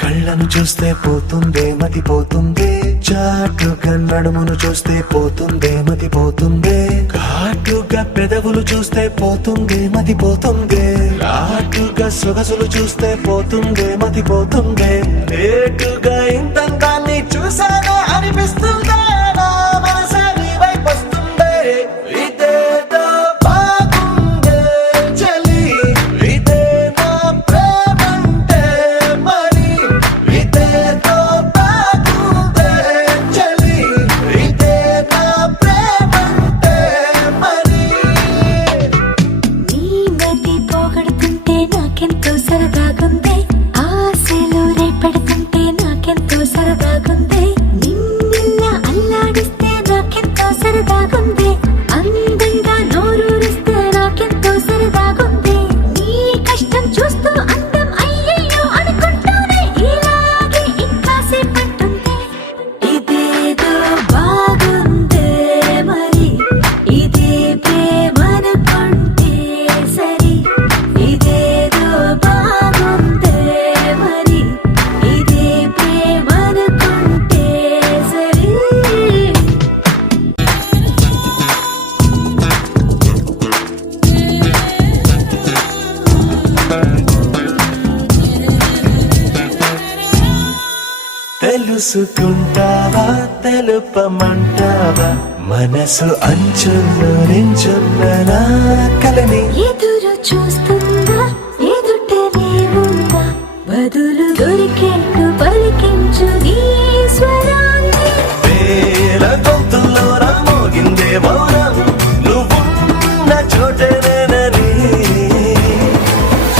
కళ్ళను చూస్తే పోతుందే మతి పోతుందే, చాటుగా నడుమును చూస్తే పోతుందే మతి పోతుందే, ఘాటుగా పెదవులు చూస్తే పోతుందే మతి పోతుందే, ఘాటుగా సొగసులు చూస్తే పోతుందే మతి పోతుందే, లేటుగా ఇంతంగాన్ని చూసానే అనిపిస్తుందే, నా మనసే నీ వైపు వస్తుందే. ఇదేదో బాగుందే చలి, ఇదే నా ప్రేమంటే మరి, ఇదేదో బాగుందే చలి, ఇదే నా ప్రేమంటే మరి. నీ మతి పోగొడుతుంటే నాకెంతో సరదాగుంది, ఆశలు రేపెడుతుంటే నాకెంతో సరదాగుంది, నిన్నెల్లా అల్లాడిస్తే నాకెంతో సరదాగుంది, అందంగా నోరూరిస్తే నాకెంతో సరదాగుంది, నీ కష్టం చూస్తూ అందం అయ్యయ్యో అనుకుంటూనే ఇలాగే ఇంకాసేపట్టుంది. ఇదేదో బాగుందే మరి, ఇదే ప్రేమనుకుంటే సరి, ఇదేదో బాగుందే మరి, ఇదే ప్రేమనుకుంటే సరి. తెలుసుకుంటావా తెలుపమంటావా, మనసు అంచుల్లో నించున్న నా కలని, ఎదురు చూస్తుందా ఎదుటనే ఉందా, బదులు దొరికేట్టు పలికించు నీ స్వరాన్ని. వేల గొంతుల్లో నా మోగిందే మౌనం, నువ్వున్న చోటనేనని,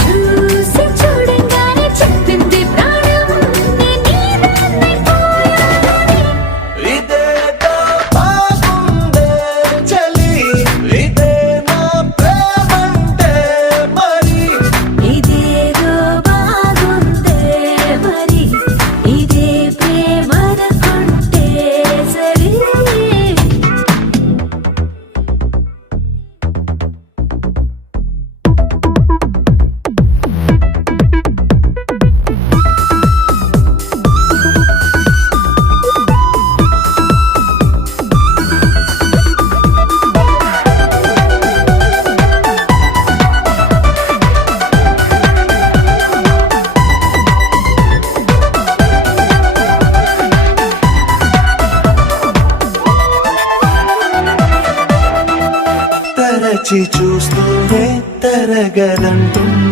చూసి చూడంగానే చెప్పింది ప్రాణం, నీదాన్నైపోయానని. ఇదేదో బాగుందే చలి, ఇదే నా ప్రేమంటే మరి, ఇదేదో బాగుందే మరి, ఇదే ప్రేమనుకుంటే సరి. తరచి చూస్తూనే తరగదంటున్నా